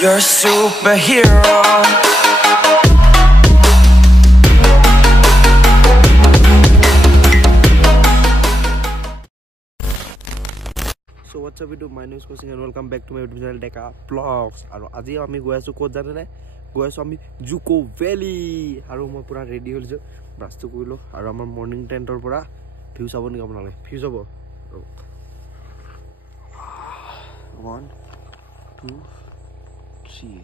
You're a superhero. So what's up YouTube, my name is Kosing and welcome back to my YouTube channel Deka Vlogs. Aru aji ami goi asu kot jane na goi asu ami Juko Valley aru moi pura ready hol jo brush to koilo aru amar morning tent or pura view sabo ni apnale view sabo 1 2 3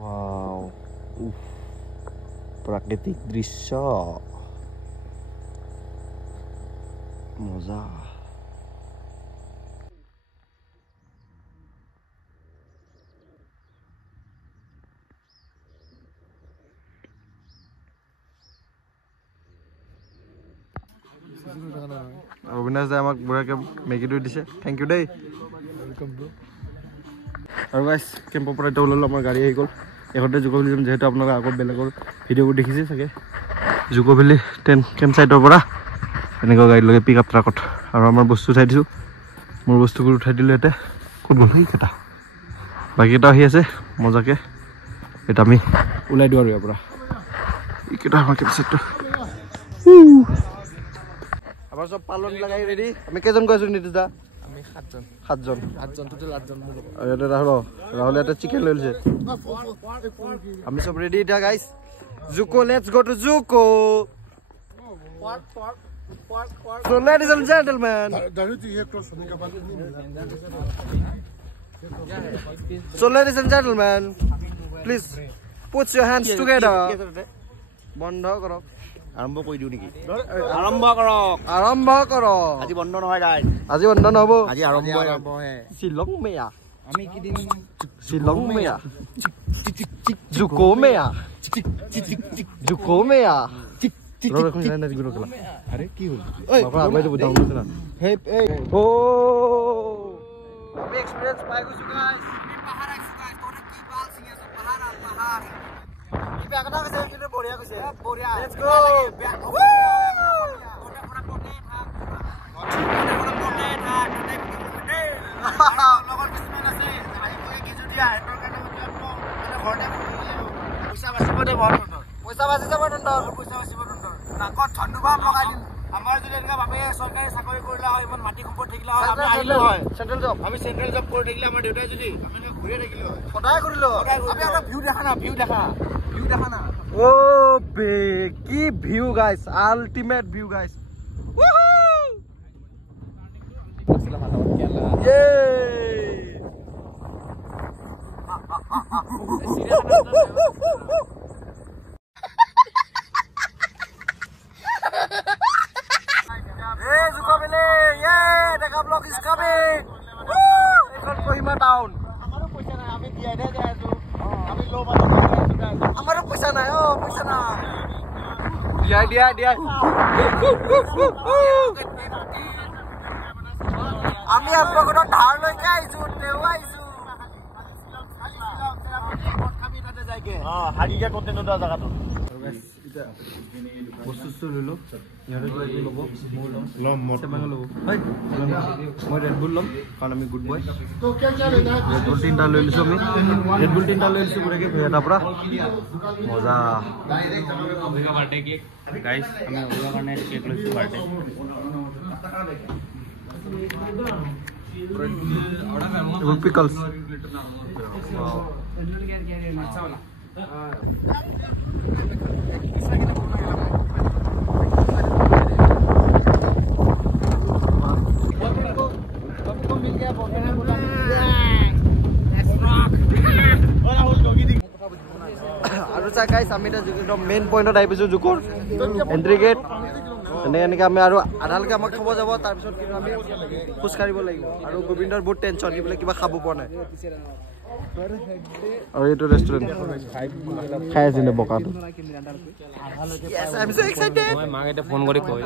wow प्राकृतिक दृश्य मजा অবিনাশ দা আমাক বুঢ়াকে মেগিটো দিছে thank U দেই welcome bro আৰু guys কেম্পৰ পৰা এটা ওলালো আমাৰ গাড়ী আহি গ'ল এখনতে জুকো ভেলি যেহেতু আপোনালোকে আগত বেলেগৰ ভিডিঅ'বোৰ দেখিছে চাগে জুকো ভেলি কেম্প সাইটৰ পৰা এনেকুৱা গাড়ী লগে পিকআপ ট্ৰাকত আৰু আমাৰ বস্তু উঠাই দিছোঁ মোৰ বস্তুবোৰ উঠাই দিলোঁ ইয়াতে ক'ত গ'ল এইকেইটা বাকীকেইটা আহি আছে মজাকে এটা আমি ওলাই দিওঁ আৰু ইয়াৰ পৰা এইকেইটা আমাৰ কেম্প সাইটটো আমাৰ সব পালন লগাই ৰেডি আমি কেইজন গৈছো নিতু দা আমি সাতজন টোটাল 8জন মোৰ আৰু এটা ৰাহুল এটা চিকেন লৈ লৈছে আমি সব ৰেডি এটা guys Dzukou let's go to Dzukou So ladies and gentlemen, please put your hands together. বন্ধ কৰক আৰম্ভ কৰি দিও নেকি আৰম্ভ কৰক আজি বন্ধ নহয় গাইস আজি বন্ধ নহব আজি আৰম্ভ হে শিলং মেয়া আমি কি দিন শিলং মেয়া জুকো মেয়া Roro kung na siguro kala. Are ki hol? Oy, babay do budang na. Hey, hey. Oh! Kami experience pa ko guys. Ni pahara guys. Tore ki bal singa sa pahar. Ki ba kana kasi kino boria ko se. Boria. Let's go. Woo! Ora pura kote tha. Ora kote tha. Today. Logon kisme na se. Ai ko ki judia etor kana matlab ko. Ana ghorta পয়সা বাসিবতে বড় পয়সা বাসিতে বড় পয়সা বাসিব না কত ঠন্ডু ভাব লগাই দিন আমাৰ যদি এনেকা ভাবে সৰকাৰি চাকৰি কৰিলা হয় ইমান মাটি সম্পদ থাকিলা হয় আমি আহিলো হয় সেন্ট্ৰাল জব আমি সেন্ট্ৰাল জব কৰি থাকিলে আমাৰ দেউতাই যদি আমি ঘুৰে থাকিলো হয় সদায় কৰিলো আমি এটা ভিউ দেখা না ও বে কি view guys ultimate view guys ইয়ে Hey, Juko Valley! Yeah, Deka Vlog is coming! Woo! Ekon Kohima town. Amaro paisa nai, ami diya de jai asu. Ami low budget de asu. Amaro paisa nai, oh, paisa na. Dia. Ami aplogono dhar loi ke aisu, neu aisu. Kami tate jaige. Ha, hagige content da jaga to. বস্তু ললো ইয়াৰে লৈ লব লম সেমাং লব হয় মই Red Bull লম কাৰণ আমি গুড বয় তো কে চলে না ৰেড বুল তিনটা লৈ লৈছো আমি ৰেড বুল তিনটা লৈ লৈছো পুৰাকে এটা পৰা মজা অভিকা বাৰ্থডে কেক গাইস আমি অভিকা কাৰণে কেক লৈছো বাৰ্থডে এবং পিকলস ওয়াও আচ্ছা वाला আৰু চাই গাইস আমি এটা মেইন পয়েন্টত আইছো জুকৰ এন্ট্ৰি গেট এনেকে আমি আৰু আধালকে আমাক খাব যাব তাৰ পিছত কিন্তু আমি খুচ কাৰিব লাগিব আৰু গোবিন্দৰ বহুত টেনচন কি বলে কিবা খাব পোৱা নাই আৰু এইটো ৰেষ্টুৰেণ্ট খাই আছিলে বকাটো মই মাক এটা ফোন কৰি কৈ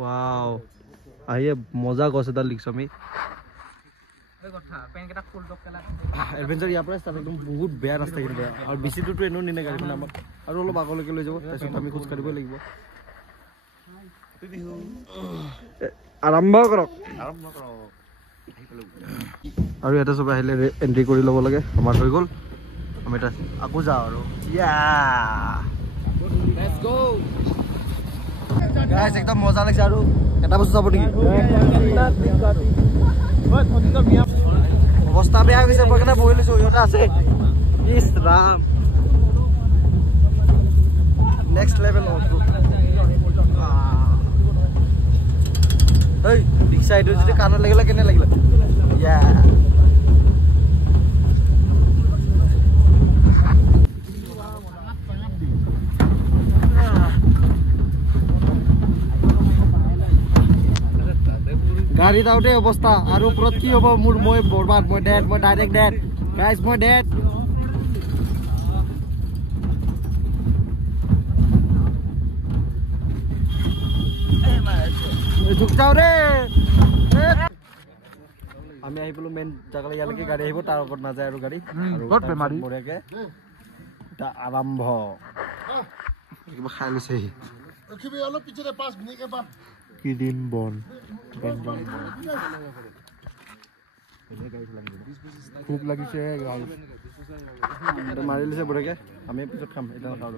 ৱাও আহিয়ে মজা গছ এটা লিখিছো আমি এডভেঞ্চাৰ ইয়াৰ পৰা ষ্টাৰ্ট একদম বহুত বেয়া ৰাস্তা কিন্তু আৰু বেছিটোতো এনেও নিনে গাড়ীখন আমাক আৰু অলপ আগলৈকে লৈ যাব তাৰপিছত আমি খোজ কাঢ়িবই লাগিব আৰম্ভ কৰক আৰু এটা চবে আহিলে এন্ট্ৰি কৰি ল'ব লাগে আমাৰ হৈ গ'ল আমি এটা আকৌ যাওঁ আৰু গাইজ একদম মজা লাগিছে আৰু এটা বস্তু চাব নেকি অৱস্থা বেয়া হৈ গৈছে মই কেনে বহি লৈছো সিহঁতে আছে ইছ ৰাম নেক্সট লেভেল এই বিগ সাইড যদি কাণত লাগিলে কেনে লাগিলে গাড়ী যাওঁতে অৱস্থা আৰু ওপৰত কি হ'ব মোৰ মই বৰবাদ মই ডাইৰেক্ট ডেড গাইজ মই ডেড আমি আহি পেলো মেইন জাগালৈ ইয়ালৈকে গাড়ী আহিব তাৰ ওপৰত নাযায় আৰু গাড়ী বঢ়িয়াকে এটা আৰম্ভ কিবা খাই লৈছে কিদিন বন খুব লাগিছে মাৰি লৈছে বঢ়িয়াকে আমি পিছত খাম এটা নাখাওঁ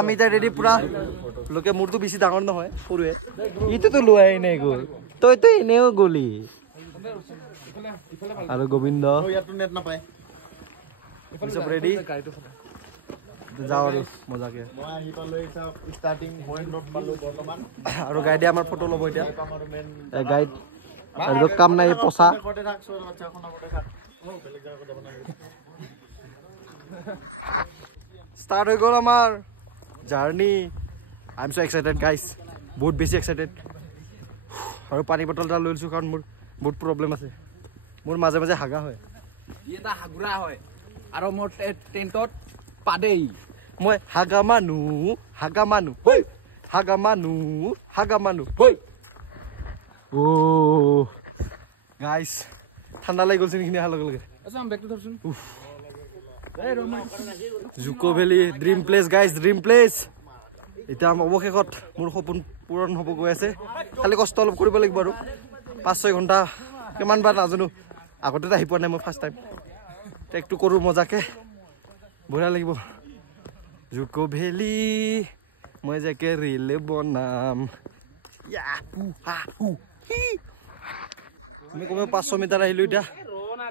আমি এতিয়া ৰেডি পুৰা লোকে মোৰতো বেছি ডাঙৰ নহয় সৰুৱে ইটোতো লোৱাই নাই গ'ল তইতো এনেও গলি আৰু গোবিন্দ চব ৰেডি যাওঁ আৰু মজাকে আৰু গাইডে আমাৰ ফটো ল'ব এতিয়া গাইড কাম নাই পচা ষ্টাৰ্ট হৈ গ'ল আমাৰ journey I am so' excited guys বহুত বেছি এক্সাইটেড আৰু পানী বটল এটা লৈ লৈছোঁ কাৰণ মোৰ বহুত প্ৰব্লেম আছে মোৰ মাজে মাজে হাগা হয় এটা হাগুৰা হয় আৰু মোৰ টেণ্টত পাদেই মই হাগা মানুহ অ' গাইজ ঠাণ্ডা লাগি গ'লচোন এইখিনি অহাৰ লগে লগে জুকো ভেলি dream place guys dream place এতিয়া অৱশেষত মোৰ সপোন পূৰণ হ'ব গৈ আছে খালি কষ্ট অলপ কৰিব লাগিব আৰু 5-6 ঘণ্টা কিমান বাৰ নাজানো আগতে আহি পোৱা নাই মই ফাৰ্ষ্ট টাইম ট্ৰেকটো কৰোঁ মজাকে বঢ়িয়া লাগিব জুকো ভেলি মই যেকে ৰিল বনাম আমি কমেও 500 মিটাৰ আহিলোঁ এতিয়া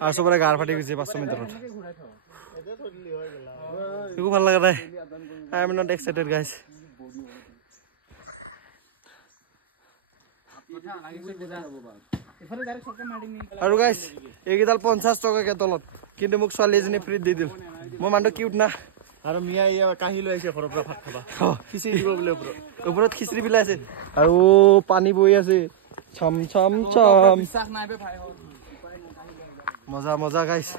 আৰু চবৰে গাৰ ফাটি গৈছে 500 মিটাৰত একো ভাল লগা নাই I am not excited guys আৰু গাইজ এইকেইডাল 50 টকাকে তলত কিন্তু মোক ছোৱালী এজনী ফ্ৰীত দি দিল মই মানুহটো কিউট না আৰু মিয়া কাহি লৈ আহিছে ঘৰৰ পৰা ভাত খাবা খিচিৰি দিব বোলে ওপৰত খিচিৰি বিলাই আছে আৰু পানী বৈ আছে চম মজা মজা গাইজ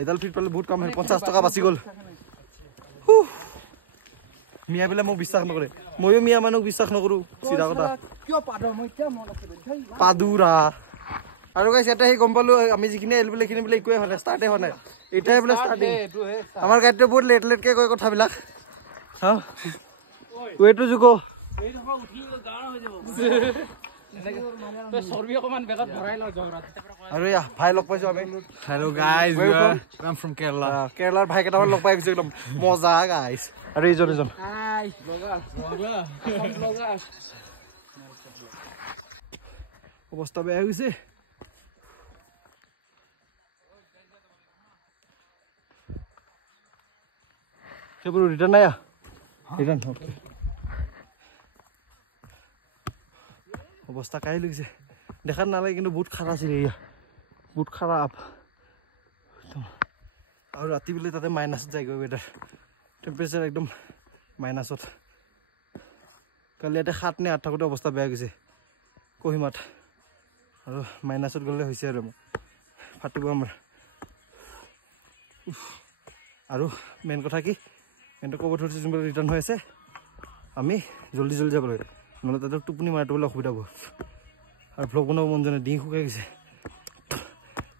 এইডাল ফ্ৰীত পালে বহুত কাম হয় 50 টকা বাচি গ'ল মিয়া বিলাক মোক বিশ্বাস নকৰে ময়ো মিয়া মানুহক বিশ্বাস নকৰোঁ চিধা কথা পাদুৰা আৰু গাইজ এটা সেই গম পালো আমি যিখিনি আহিলো বোলে এইখিনি বোলে একোৱে হোৱা নাই ষ্টাৰ্টে হোৱা নাই এতিয়াই বোলে ষ্টাৰ্টিং আমাৰ গাড়ীটো বহুত লেটকে কয় কথাবিলাক ৱেটো জুকো আৰু ভাই লগ পাইছো আমি hello' guys I am from Kerala কেৰেলাৰ ভাই কেইটামান লগ পাই গৈছো একদম মজা গাইজ আৰু এইজন অৱস্থা বেয়া হৈ গৈছে সেইবোৰ ৰিটাৰ্ণ নাই ৰিটাৰ্ণ অৱস্থা কাঢ়ি লাগিছে দেখাত নালাগে কিন্তু বহুত খাৰা আছিলে এয়া বহুত খাৰাপ আৰু ৰাতি বোলে তাতে মাইনাছত যায়গৈ ৱেডাৰ টেম্পাৰেচাৰ একদম মাইনাছত কালি ইয়াতে 7 নে 8 থাকোঁতে অৱস্থা বেয়া গৈছে কহিমাত আৰু মাইনাছত গ'লে হৈছে আৰু ফাটিব আমাৰ আৰু মেইন কথা কি কিন্তু ক'ব ধৰিছে যোনবিলাক ৰিটাৰ্ণ হৈ আছে আমি জল্দি জল্দি যাব লাগে নহ'লে তাতে টোপনি মাৰিবলৈ অসুবিধা হ'ব আৰু ভ্লগ বনাব মন যোৱা নাই ডিঙি শুকাই গৈছে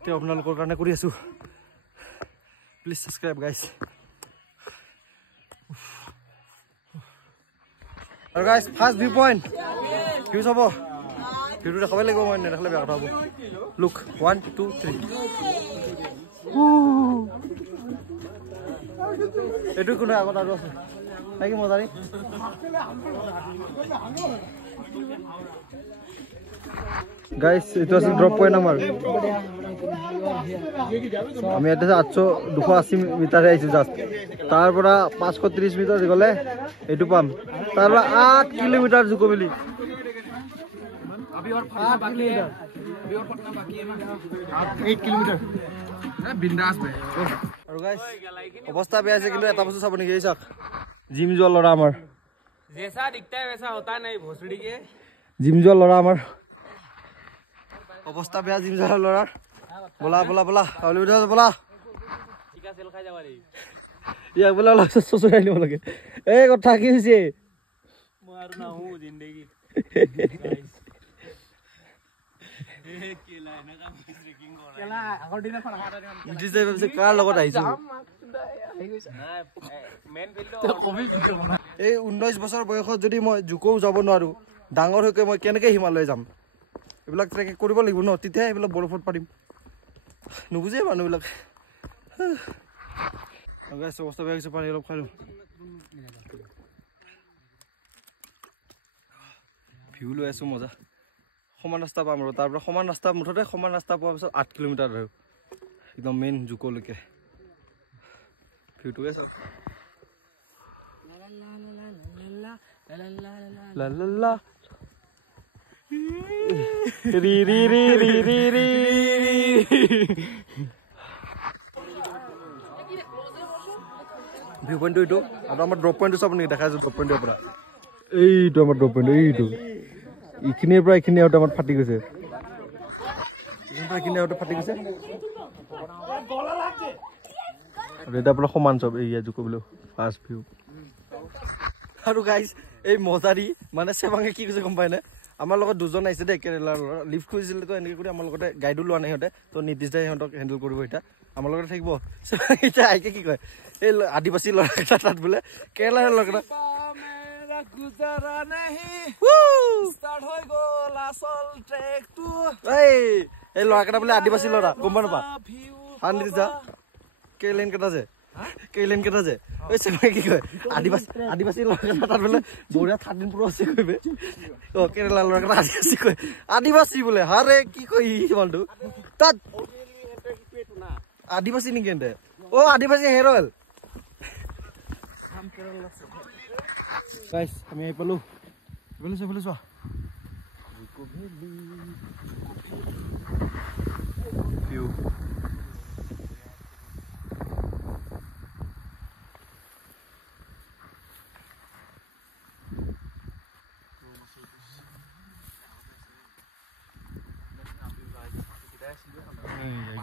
তেওঁ আপোনালোকৰ কাৰণে কৰি আছোঁ প্লিজ ছাবস্ক্ৰাইব গাইছ আৰু গাইছ ফাৰ্ষ্ট ভিউ পইণ্ট ভিউজ হ'ব ভিউটো দেখাবই লাগিব মই নেদেখালে বেয়া কথা হ'ব লুক 1 2 3 এইটো কোনো আগত আৰু আছে নাকি মজাৰি গাইছ এইটো আছে ড্ৰপ পইণ্ট আমাৰ আমি ইয়াতে 280 মিটাৰহে আহিছোঁ জাষ্ট তাৰ পৰা 530 মিটাৰ গ'লে এইটো পাম তাৰ পৰা 8 কিলোমিটাৰ জুকোভেলি अभी और फटना बाकी है अभी और फटना बाकी है ना 8 किलोमीटर बिंदास में আৰু গাইস অৱস্থা বেয়া আছে কিন্তু এটা বস্তু চাব নেকি এই চাক জিম যোৱা লৰা আমাৰ जैसा दिखता है वैसा होता नहीं भोसड़ी के জিম যোৱা লৰা আমাৰ অৱস্থা বেয়া জিম যোৱা লৰা বলা বলা বলা আউলি বিধা বলা চিকা সেল খাই যাবা রে ইয়াক বলা অলপ চচৰাই নিব লাগে এই কথা কি হৈছে মই আৰু না হু জিন্দগী কাৰ লগত আহিছো এই 19 বছৰ বয়সত যদি মই জুকো যাব নোৱাৰো ডাঙৰ হৈ মই কেনেকে হিমালয় যাম এইবিলাক ট্ৰেকিং কৰিব লাগিব ন তেতিয়া এইবিলাক বৰফত পাৰিম নুবুজে মানুহবিলাক গাইছ অৱস্থা বেয়া হৈছে পানী অলপ খাই লওঁ ভিউ লৈ আছো মজা সমান ৰাস্তা পাম আৰু তাৰ পৰা সমান ৰাস্তা মুঠতে সমান ৰাস্তা পোৱাৰ পিছত 8 কিলোমিটাৰ আৰু একদম মেইন জুকলৈকে ভিউটো আছে লা লা লা ৰি ৰি ৰি ৰি ৰি ৰি ভিউ পইণ্টটো এইটো আৰু আমাৰ ড্ৰপ পইণ্টটো চাব নেকি দেখা যায় ড্ৰপ পইণ্টৰ পৰা এইটো আমাৰ ড্ৰপ পইণ্ট এইটো ইখিনিৰ পৰা ইখিনি আউট আমাৰ ফাটি গৈছে ইখিনি আউট ফাটি গৈছে আৰু এটা পৰা সমান চব এই জুকো বোলো ফাৰ্ষ্ট ভিউ আৰু গাইজ এই মজাৰি মানে সেৱাঙে কি কৈছে গম পাই নে আমাৰ লগত দুজন আহিছে দে কেৰেলাৰ লিফ্ট খুজিছিলে তো এনেকৈ কৰি আমাৰ লগতে গাইডো লোৱা নাই সিহঁতে তো নিৰ্দিশ দাই সিহঁতক হেণ্ডেল কৰিব এতিয়া আমাৰ লগতে থাকিব এতিয়া আইকে কি কয় এই আদিবাসী ল'ৰাকেইটা তাত বোলে কেৰেলাৰ ল'ৰাকেইটা গুজাৰা নাহি ষ্টাৰ্ট হৈ গ'ল আচল ট্ৰেকটো এই ল'ৰাকেইটা বোলে আদিবাসী ল'ৰা গম পা নাপা আনিছা কেইলেন কেইটা যে এই কি কয় আদিবাসী ল'ৰাকেইটা তাত বোলে বঢ়িয়া 13 প্ৰ আছে কৈবে অ কেৰেলা ল'ৰাকেইটা আদিবাসী কয় আদিবাসী বোলে হাৰে কি কয় ইমানটো তাত আদিবাসী নেকি এন্তে অ আদিবাসী হেৰল গাইস আমি আই পালো বলে চোৱা জুকোভেলি ভিউ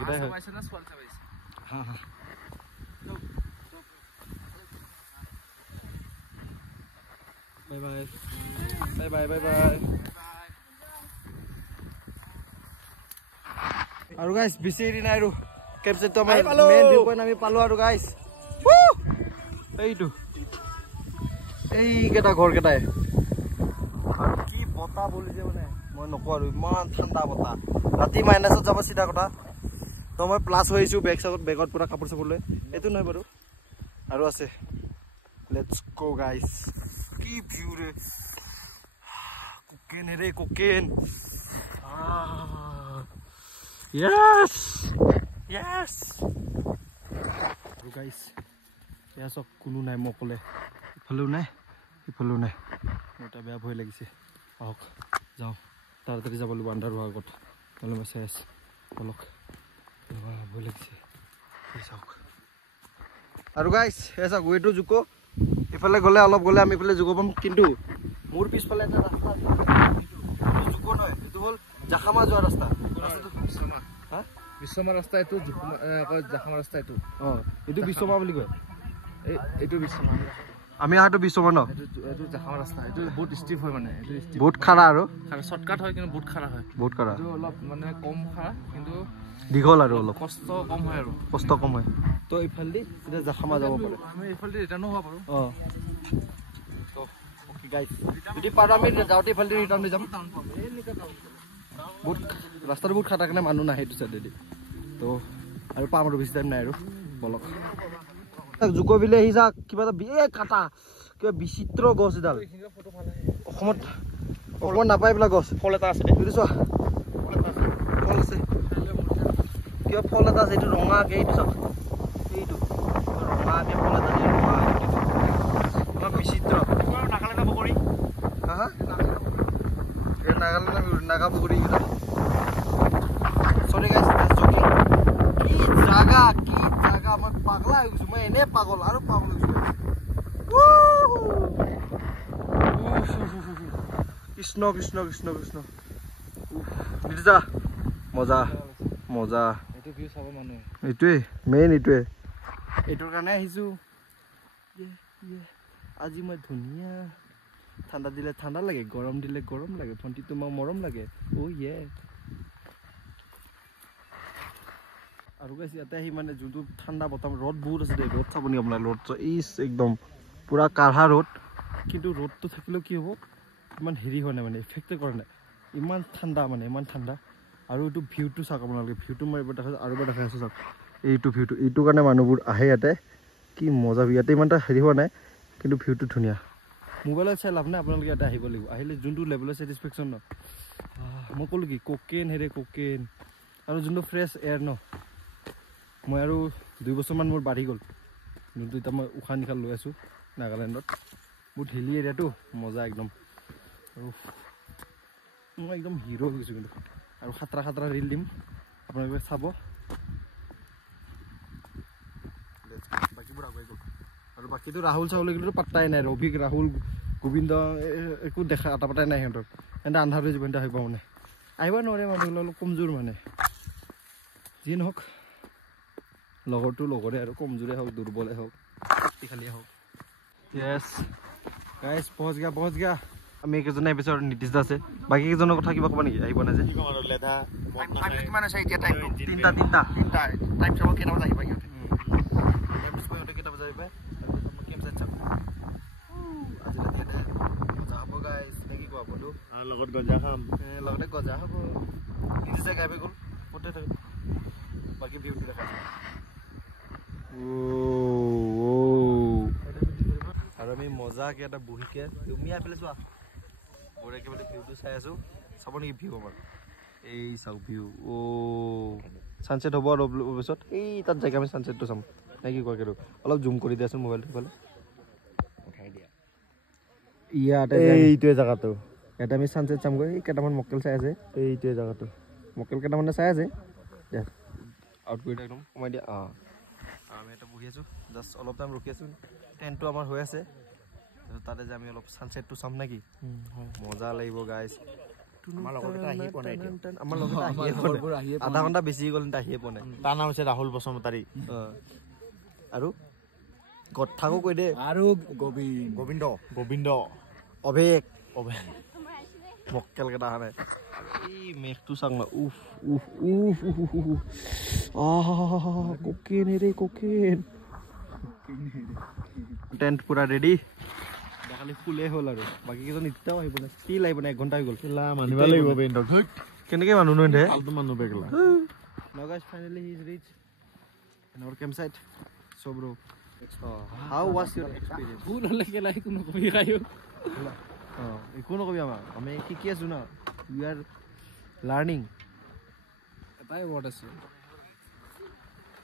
Bye. আৰু গাইস বিচেৰি নাই আৰু কেপচাৰটো আমাৰ মেইন ভিউ পইণ্ট আমি পালো আৰু গাইস এইটো এই কেটা ঘৰ কেটাই আৰু কি বতা বলিছে মানে মই নকওঁ আৰু ইমান ঠাণ্ডা বতা ৰাতি মাইনাছত যাব চিধা কথা তো মই প্লাছ হৈছো বেগত পুৰা কাপোৰ চাপোৰ লৈ এইটো নহয় বাৰু আৰু আছে লেটস গো গাইস কি ভিউ ৰে কোকেন রে কোকেন yes গাইস এয়া সব কোনো নাই মকলে ইফালেও নাই এটা বেয়া ভয় লাগিছে আহক যাও তাড়াতাড়ি যাব লাগিব আন্ডাৰ হোৱাৰ আগত নহ'লে মই চেছ অলক ভয় লাগিছে চাওক আৰু গাইস এয়া চাওক এইটো জুকো ইফালে গ'লে অলপ গ'লে আমি ইফালে জুকো পাম কিন্তু মোৰ পিছফালে এটা ৰাস্তা জুকো নহয় এইটো হ'ল জাখামা যোৱা ৰাস্তা হা বিশ্বমা ৰাস্তা এইটো জাখামা ৰাস্তা এইটো এইটো বিশ্বমা বুলি কয় এইটো বিশ্বমা আমি আহাটো বিশ্বমা ন এইটো জাখামা ৰাস্তা এইটো বহুত ষ্টিফ হয় মানে এইটো বহুত খাৰা আৰু শ্বৰ্টকাট হয় কিন্তু বহুত খাৰা হয় বহুত খাৰা এইটো অলপ মানে কম খাৰা কিন্তু দীঘল আৰু অলপ কষ্ট কম হয় আৰু কষ্ট কম হয় তো এইফালেদি এতিয়া জাখামা যাব পাৰে আমি এইফালেদি ৰিটাৰ্ণো হ'ব পাৰোঁ তো অ'কে গাইজ যদি পাৰোঁ আমি যাওঁতে এইফালেদি ৰিটাৰ্ণ হৈ যাম বহুত ৰাস্তাটো বহুত খাটা কাৰণে মানুহ নাহে এইটো চাইডেদি তো আৰু পাম আৰু বেছি টাইম নাই আৰু বলক জুকবিলে আহি যাক কিবা এটা কাটা কিবা বিচিত্ৰ গছ এডাল অসমত নাপায় এইবিলাক গছ ফল এটা আছে বুজি চোৱা ফল আছে কিবা ফল এটা আছে এইটো ৰঙাকে এইটো চাওক এইটো ৰঙাকে ফল এটা আছে ইমান বিচিত্ৰ নাগালেণ্ড বগৰী হা নাগা বগৰী চৰি গাইছ কি জাগা মই পাগলা হৈ গৈছো মই এনে পাগল আৰু পাগল হৈ গৈছো কৃষ্ণ কৃষ্ণ কৃষ্ণ কৃষ্ণ যা মজা মজা এইটো ভিউ চাব মানুহে এইটোৱে মেইন এইটোৱে এইটোৰ কাৰণে আহিছো আজি মই ধুনীয়া ঠাণ্ডা দিলে ঠাণ্ডা লাগে গৰম দিলে গৰম লাগে ভণ্টি তোমাক মৰম লাগে আৰু গাইছ ইয়াতে আহি মানে যোনটো ঠাণ্ডা বতাহ ৰ'দ বহুত আছে দেই ৰ'দ চাব নি আপোনাৰ ৰ'দ একদম পুৰা কাঢ়া ৰ'দ কিন্তু ৰ'দটো থাকিলেও কি হ'ব ইমান হেৰি হোৱা নাই মানে এফেক্টে কৰা নাই ইমান ঠাণ্ডা আৰু এইটো ভিউটো চাওক আপোনালোকে ভিউটো মই এবাৰ দেখাইছোঁ আৰু এবাৰ দেখাই আছোঁ চাওক এইটো ভিউটো এইটো কাৰণে মানুহবোৰ আহে ইয়াতে কি মজা ইয়াতে ইমান এটা হেৰি হোৱা নাই কিন্তু ভিউটো ধুনীয়া মোবাইলত চাই লাভ নাই আপোনালোকে ইয়াতে আহিব লাগিব আহিলে যোনটো লেভেলৰ ছেটিছফেকশ্যন ন মই ক'লোঁ কি কোকেন আৰু যোনটো ফ্ৰেছ এয়াৰ ন মই আৰু 2 বছৰমান মোৰ বাঢ়ি গ'ল যোনটো এতিয়া মই উশাহ নিশাহ লৈ আছোঁ নাগালেণ্ডত বহুত হিলি এৰিয়াটো মজা একদম আৰু মই একদম হিৰ' হৈ গৈছোঁ কিন্তু আৰু খাতৰা ৰিল দিম আপোনালোকে চাব বাকীবোৰ আগুৱাই গ'ল আৰু বাকীটো ৰাহুল চাবলৈ গ'লেতো পাত্তাই নাই ৰভিক ৰাহুল গোবিন্দ একো দেখা এটা পাত্তাই নাই সিহঁতৰ সিহঁতে আন্ধাৰ হৈ যাব সিহঁতে আহিব মানে আহিব নোৱাৰে মানুহবিলাক অলপ কমজোৰ মানে যি নহওক লগৰটো লগৰে আৰু কমজোৰে হওক দুৰ্বলে হওক শক্তিশালীয়ে হওক য়েছ গাইজ পहुঁচ গা আমি এইকেইজনে এপিছৰ নীতিশ দা আছে বাকী কেইজনৰ কথা কিবা ক'ব নেকি আহিব নাই যে কিমান আছে এতিয়া টাইম 3টা টাইম চাব কেইটা বজাত আহিবা সিহঁতে কেইটা বজাত আহিবা কেম চাই চাম আজি ৰাতি মজা হ'ব গাইজ নে কি কোৱা বন্ধু লগত গজা খাম লগতে গজা হ'ব নীতিশে গাই গ'ল পতে থাকে বাকী ভিউটো দেখাইছে আৰু আমি মজাকে এটা বহিকে তুমি আহি পেলাই চোৱা বঢ়িয়াকে মানে ভিউটো চাই আছো চাব নেকি ভিউ আমাৰ এই চাওক ভিউ ছানছেট হ'ব আৰু পিছত এই তাত জেগা আমি ছানছেটটো চাম নে কি কয় কিন্তু অলপ জুম কৰি দিয়াচোন মোবাইলটো ফালে উঠাই দিয়া ইয়াতে এইটোৱে জেগাটো ইয়াতে আমি ছানছেট চামগৈ এই কেইটামান মক্কেল চাই আছে এইটোৱে জেগাটো মক্কেল কেইটামানে চাই আছে দিয়া আউট কৰি দিয়া একদম কমাই দিয়া আমি এটা বহি আছোঁ জাষ্ট অলপ টাইম ৰখি আছোঁ টেণ্টটো আমাৰ হৈ আছে তাতে যে আমি অলপ ছানছেটটো চাম নেকি মজা লাগিব গাইজ আমাৰ লগৰকেইটা আহিয়ে পোৱা নাই আমাৰ লগৰকেইটা আহিয়ে আধা ঘণ্টা বেছি গ'ল আহিয়ে পোৱা নাই তাৰ নাম হৈছে ৰাহুল বসুমতাৰী আৰু কথাকো কৈ দে আৰু গোবিন্দ অভিক মক্কেল কেইটা অহা নাই এই মেঘটো চাওক না কোকেন টেণ্ট পুৰা ৰেডি খালি ফুলেই হ'ল আৰু বাকী কেইজন এতিয়াও আহিব নাই কি লাগিব নাই 1 ঘণ্টা হৈ গ'ল মানিব লাগিব কেনেকৈ মানুহ নন্ধে মানুহ বেগলা Now guys, finally he is reached in our campsite. So bro, how was your experience? Who no like kuno kobi kayo. Ikuno kobi ama. Ame ki asu na. We are learning. Etai what is it?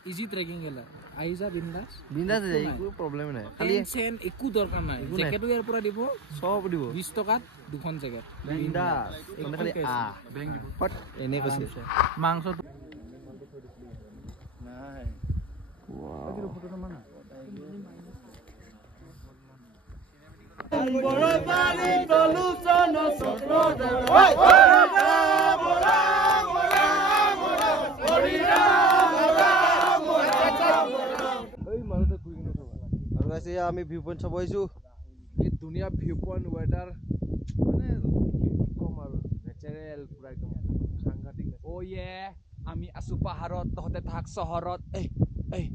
Easy trekking gela. Aiza bindas. Bindas jai ko problem nahi. Khali sen ekku dorkar nai. Jacket er pura dibo. Sob dibo. 20 টাকাত দুখন jacket. Bindas. Mane khali bang dibo. But ene koise. Mangso Wow. এয়া আমি view point চাব আহিছোঁ এই ধুনীয়া view point weather মানে কম আৰু natural পুৰা একদম সাংঘাতিক অ ইয়ে আমি আছো পাহাৰত তহঁতে থাক চহৰত এই এই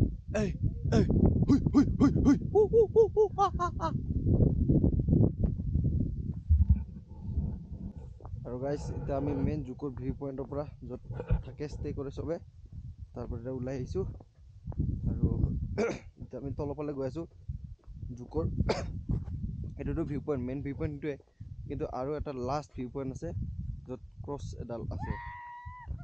এই এই হুই হুই হুই হুই আৰু গাইছ এতিয়া আমি মেইন জুকৰ ভিউ পইণ্টৰ পৰা য'ত থাকে ষ্টে কৰে চবে তাৰ পৰা ওলাই আহিছোঁ আৰু এতিয়া আমি তলৰ ফালে গৈ আছোঁ জুকৰ এইটোতো view point main view point সেইটোৱে কিন্তু আৰু এটা লাষ্ট ভিউ পইণ্ট আছে য'ত ক্ৰছ এডাল আছে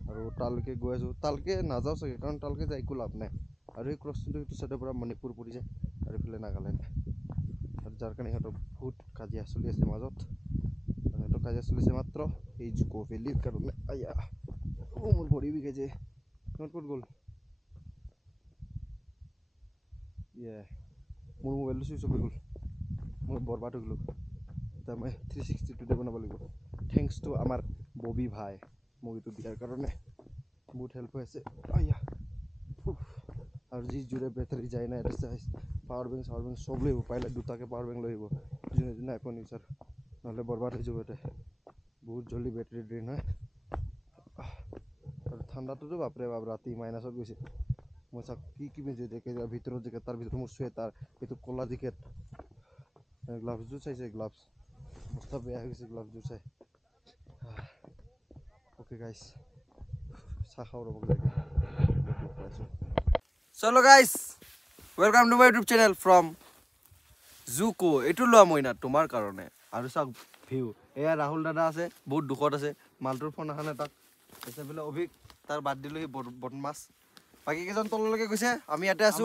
আৰু তালৈকে গৈ আছোঁ তালৈকে নাযাওঁ চাগে কাৰণ তালৈকে যাই একো লাভ নাই আৰু এই ক্ৰছটো সেইটো চাইডৰ পৰা মণিপুৰ পৰি যায় আৰু এইফালে নাগালেণ্ড আৰু যাৰ কাৰণে সিহঁতৰ বহুত কাজিয়া চলি আছে মাজত সিহঁতৰ কাজিয়া চলিছে মাত্ৰ এই জুকো ভেলীৰ কাৰণে আয়া মোৰ ভৰি বিষাইছে সিহঁত ক'ত গ'ল মোৰ মোবাইলটো চুইচ অফ হৈ গ'ল মই বৰবাদ হৈ গ'লোঁ এতিয়া মই 360 বনাব লাগিব থেংকছ টু আমাৰ ববি ভাই মুভিটো দিয়াৰ কাৰণে বহুত হেল্প হৈ আছে আয়া আৰু যি জোৰে বেটাৰী যায় না এটা পাৱাৰ বেংক চব লৈ আহিব পাৰিলে দুটাকৈ পাৱাৰ বেংক লৈ আহিব যোনে যোনে আইফোন ইউজাৰ নহ'লে বৰবাদ হৈ যাব ইয়াতে বহুত জল্দি বেটাৰী ড্ৰেইন হয় আৰু ঠাণ্ডাটোতো বাপৰে বাপ ৰাতি মাইনাছত গৈছে মই চাওক কি পিন্ধি ভিতৰত জেকেট তাৰ ভিতৰত মোৰ চুৱেটাৰ এইটো ক'লা জেকেট গ্লাভছযোৰ চাইছে গ্লাভছ অৱস্থা বেয়া হৈ গৈছে গ্লাভছযোৰ চাই অ'কে গাইছ চাহ খাওঁ ৰ'ব চলো guys welcome to my YouTube channel from Dzukou এইটো লোৱা মইনা তোমাৰ কাৰণে আৰু চাওক ভিউ এয়া ৰাহুল দাদা আছে বহুত দুখত আছে মালটোৰ ফোন অহা নাই তাক তাৰপিছত বোলে অভিক তাৰ বাদ দিলোঁ সি বদমাছ বাকী কেইজন তললৈকে গৈছে আমি ইয়াতে আছোঁ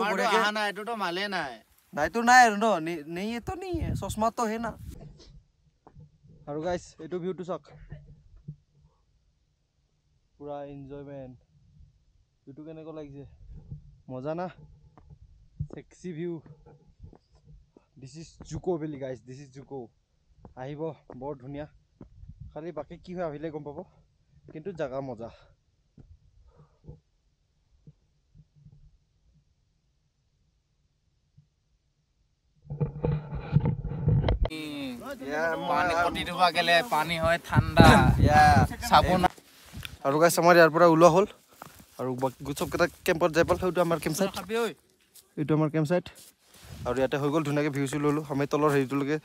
এইটোতো মালে নাই নাইতো নাই আৰু ন নেইতো নি চশমাতো হে না আৰু গাইছ এইটো ভিউটো চাওক পুৰা এনজয়মেণ্ট ভিউটো কেনেকুৱা লাগিছে মজা না sexy view this is Dzukou valley গাইছ দিছ ইজ জুকো আহিব বৰ ধুনীয়া খালি বাকী কি হয় আহিলে গম পাব কিন্তু জাগা মজা পানী হয় ঠাণ্ডা আৰু গাইছ আমাৰ ইয়াৰ পৰা ওলোৱা হ'ল আৰু চবকেইটা কেম্পত যাই পাল সেইটো আমাৰ কেম্প চাইট এইটো আমাৰ কেম্প চাইট আৰু ইয়াতে হৈ গ'ল ধুনীয়াকৈ ভিউ চিউ ল'লোঁ আমি তলৰ হেৰিটোলৈকে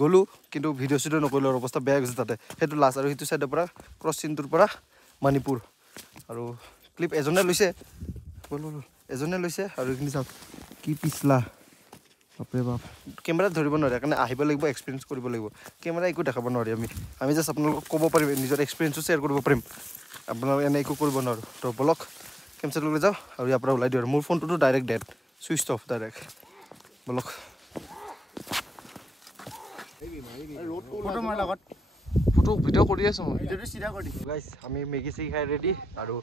গ'লোঁ কিন্তু ভিডিঅ' চিডিঅ' নকৰিলোঁ আৰু অৱস্থা বেয়া গৈছে তাতে সেইটো লাষ্ট আৰু সেইটো চাইডৰ পৰা ক্ৰছ চিনটোৰ পৰা মণিপুৰ আৰু ক্লিপ এজনে লৈছে এজনে লৈছে আৰু এইখিনি চাওক কি পিছলা বাপৰে বাপ কেমেৰাত ধৰিব নোৱাৰে সেইকাৰণে আহিব লাগিব এক্সপিৰিয়েঞ্চ কৰিব লাগিব কেমেৰা একো দেখাব নোৱাৰি আমি জাষ্ট আপোনালোকক ক'ব পাৰিম নিজৰ এক্সপিৰিয়েঞ্চো শ্বেয়াৰ কৰিব পাৰিম আপোনালোকে এনে একো কৰিব নোৱাৰোঁ তো বলক কেম্প চাইটলৈ যাওঁ আৰু ইয়াৰ পৰা ওলাই দিওঁ আৰু মোৰ ফোনটোতো direct dead switch off direct বলক ফটো ভিডিঅ' কৰি আছোঁ মই ভিডিঅ'টো চিধা কৰি দিছোঁ গাইছ আমি মেগী চেগি খাই ৰেডি আৰু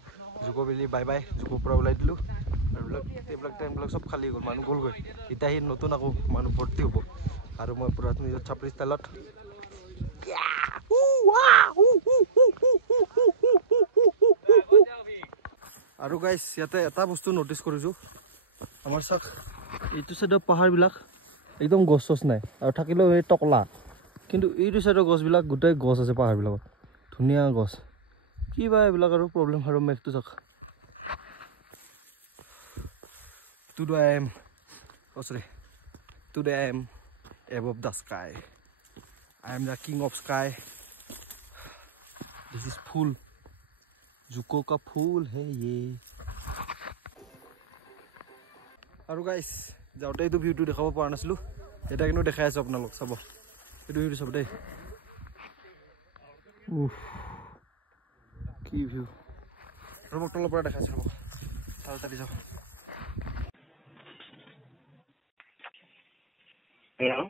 জুকো ভেলি বাই বাই জুকোৰ পৰা ওলাই দিলোঁ আৰু এইবিলাক টাইমবিলাক চব খালী গ'ল মানুহ গ'লগৈ এতিয়া সি নতুন আকৌ মানুহ ভৰ্তি হ'ব আৰু মই পুৰা নিজৰ চাপৰি ষ্টাইলত আৰু গাইছ ইয়াতে এটা বস্তু নটিচ কৰিছোঁ আমাৰ চাওক এইটো চাইডৰ পাহাৰবিলাক একদম গছ চছ নাই আৰু থাকিলেও এই টকলা কিন্তু এইটো চাইডৰ গছবিলাক গোটেই গছ আছে পাহাৰবিলাকত ধুনীয়া গছ কি বা এইবিলাক আৰু প্ৰব্লেম আৰু মেপটো চাওক Today I am above the sky. I am the king of sky. This is full. Juko ka phool hai ye. Aru guys, jaute etu view tu dekhabo para nasilu. Eta kinu dekhai asu apnalok sabo. Etu view sabo dei. Ki view. Robok tolo pura dekhai asu. Tal tali jao. Hello.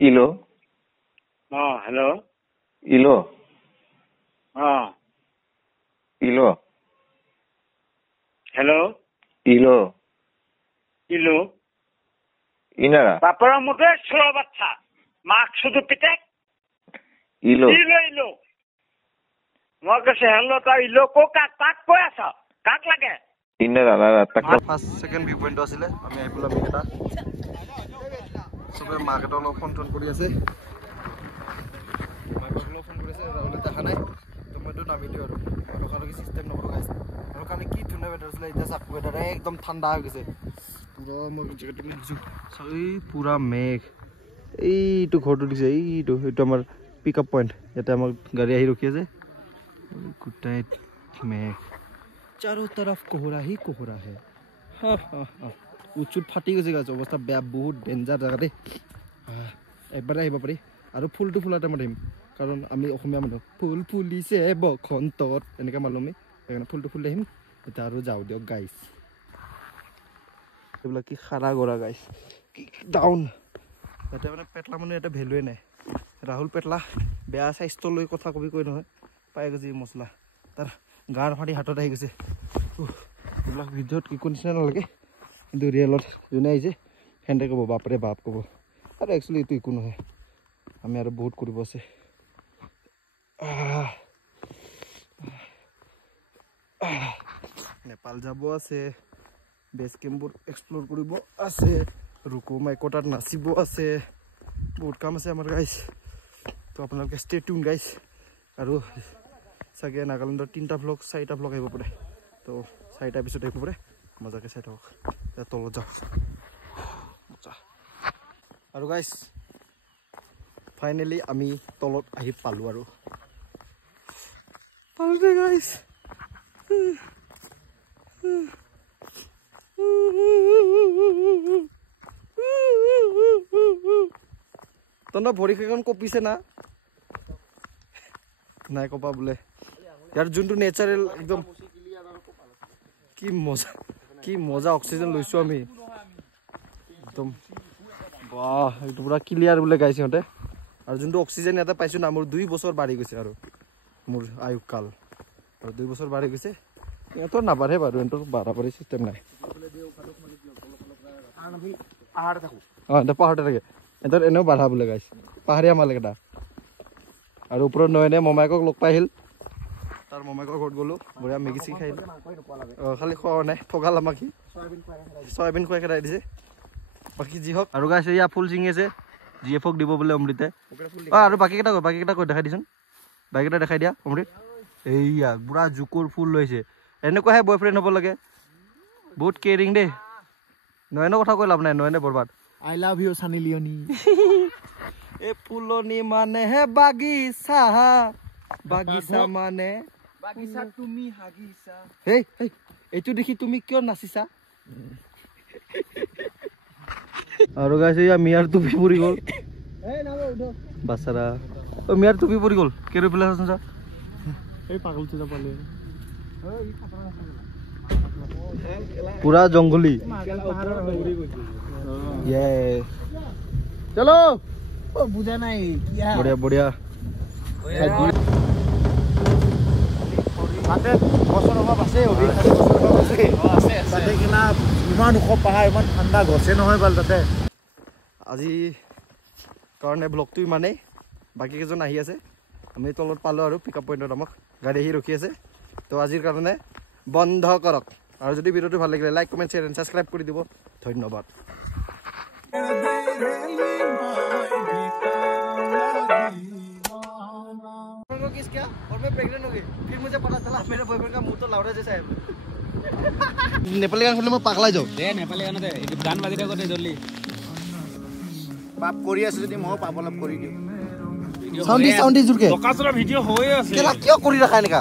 Ilo. Hello. Ilo. Ilo. Hello. Ilo. Ilo. Inara. Papara mute chura bacha. Mark sudu pitek. Ilo. Ilo. Moi kaise hello ta ilo ko kak koi asa. Kak lage. Inara la tak. First second view point asile ami aipula miketa চবে মাৰ্কেটৰ অলপ phone কৰি আছে মাৰ্কেটৰ phone কৰি আছে ৰাহুলে দেখা নাই তো মইতো নামি দিওঁ আৰু ৰখাৰকি চিষ্টেম নকৰোঁ গাইছ আৰু কালি কি ধুনীয়া ৱেডাৰ আছিলে এতিয়া চাপ ৱেডাৰ একদম ঠাণ্ডা হৈ গৈছে পুৰা মই জেকেটটো দিছোঁ এই পুৰা মেঘ এইটো ঘৰটো দিছে এইটো আমাৰ পিক আপ পইণ্ট ইয়াতে আমাৰ গাড়ী আহি ৰখি আছে গোটাই মেঘ চাৰো তৰফ কোহৰা হি কোহৰা হে উচ্চুত ফাটি গৈছে গাছ অৱস্থা বেয়া বহুত ডেঞ্জাৰ জেগা দেই একবাৰে আহিব পাৰি আৰু ফুলটো ফুলা টাইমত আহিম কাৰণ আমি অসমীয়া মানুহ ফুল ফুলিছে বসন্তত এনেকৈ মালো আমি সেইকাৰণে ফুলটো ফুলি আহিম এতিয়া আৰু যাওঁ দিয়ক গাইছ এইবিলাক কি খাৰা গৰা গাইছ কি ডাউন ইয়াতে মানে পেটলা মানুহ ইয়াতে ভেলুৱে নাই ৰাহুল পেটলা বেয়া স্বাস্থ্য লৈ কথা কবি কৈ নহয় পাই গৈছে মছলা তাৰ গাৰ ফাটি হাতত আহি গৈছে এইবিলাক ভিডিঅ'ত কি নিচিনা নালাগে কিন্তু ৰিয়েলত যোনে আহিছে সেনেকৈ ক'ব বাপৰে বাপ ক'ব আৰু একচুৱেলি এইটো একো নহয় আমি আৰু বহুত কৰিব আছে নেপাল যাব আছে বেছ কেম্পবোৰ এক্সপ্ল'ৰ কৰিব আছে ৰুকো মাইকটাত নাচিব আছে বহুত কাম আছে আমাৰ গাইছ তো আপোনালোকে ষ্টে টিউন গাইছ আৰু চাগে নাগালেণ্ডৰ 3টা ভ্লগ 4টা ভ্লগ আহিব পাৰে তো 4টা এপিছড আহিব পাৰে মজাকৈ চাই থাকক তলত যাওঁ মজা আৰু গাইছ ফাইনেলি আমি তলত আহি পালোঁ আৰু পালোঁ গাইছ তহঁতৰ ভৰিখন কঁপিছে না নাই কপা বোলে ইয়াৰ যোনটো নেচাৰেল একদম কি মজা অক্সিজেন লৈছোঁ আমি একদম বাহ এইটো পুৰা ক্লিয়াৰ বোলে গাইছে সিহঁতে আৰু যোনটো অক্সিজেন ইয়াতে পাইছোঁ না মোৰ 2 বছৰ বাঢ়ি গৈছে আৰু মোৰ আয়ুকাল আৰু 2 বছৰ বাঢ়ি গৈছে সিহঁতৰ নাবাঢ়ে বাৰু সিহঁতৰ বাঢ়াবাঢ়ি চিষ্টেম নাই পাহাৰতে থাকে সিহঁতৰ এনেও বাঢ়া বোলে গাইছে পাহাৰীয়া মালিক এটা আৰু ওপৰত নয়নে মমাইকক লগ পাই আহিল তাৰ মমাইকৰ ঘৰত গ'লোঁ বঢ়িয়া মেগি চেগি খাই খালি খোৱা নাই ঠগাল আমাক সি চয়াবিন খুৱাই খেদাই দিছে বাকী যি হওক আৰু গাইছে ইয়া ফুল ছিঙি আছে GF-ক দিব বোলে অমৃতে আৰু বাকীকেইটা কৈ দেখাই দিচোন বাকীকেইটা দেখাই দিয়া অমৃত এইয়া পুৰা জোকৰ ফুল লৈছে এনেকুৱাহে বয়ফ্ৰেণ্ড হ'ব লাগে বহুত কেয়াৰিং দেই নয়নৰ কথা কৈ লাভ নাই নয়নে বৰবাদ আই লাভ ইউ সানি লিওনি এই ফুলনি মানে হে বাগিচা মানে বাগিচা তুমি হাগিছা হেই এইটো দেখি তুমি কিয় নাচিছা আৰু গাইছে ইয়া মিয়াৰ টুপি পৰি গ'ল বাচ্চাৰা মিয়াৰ টুপি পৰি গ'ল কেৰে পেলাই আছোন চা এই পাগলটো যা পালে পুৰা জংগলী চলো বুঝা নাই বঢ়িয়া বঢ়িয়া ইমান ওখ পাহাৰ ইমান ঠাণ্ডা গছে নহয় ভাল তাতে আজি কাৰণে ব্লগটো ইমানেই বাকী কেইজন আহি আছে আমি তলত পালোঁ আৰু পিক আপ পইণ্টত আমাক গাড়ী আহি ৰখি আছে তো আজিৰ কাৰণে বন্ধ কৰক আৰু যদি ভিডিঅ'টো ভাল লাগিলে like comment share and subscribe কৰি দিব ধন্যবাদ क्या और मैं प्रेग्नेंट हो गई फिर मुझे पता चला मेरे बॉयफ्रेंड का मुंह तो लाउडा जैसा है नेपाली गान শুনলে মই পাগলা যাও দে নেপালী গানতে গান বাজি থাকোতে জলদি পাপ কৰি আছে যদি মই পাপ অলপ কৰি দিওঁ সাউন্ডি জুৰকে টকাচৰা ভিডিঅ' হৈ আছে কেলা কিয় কৰি ৰাখা এনেকা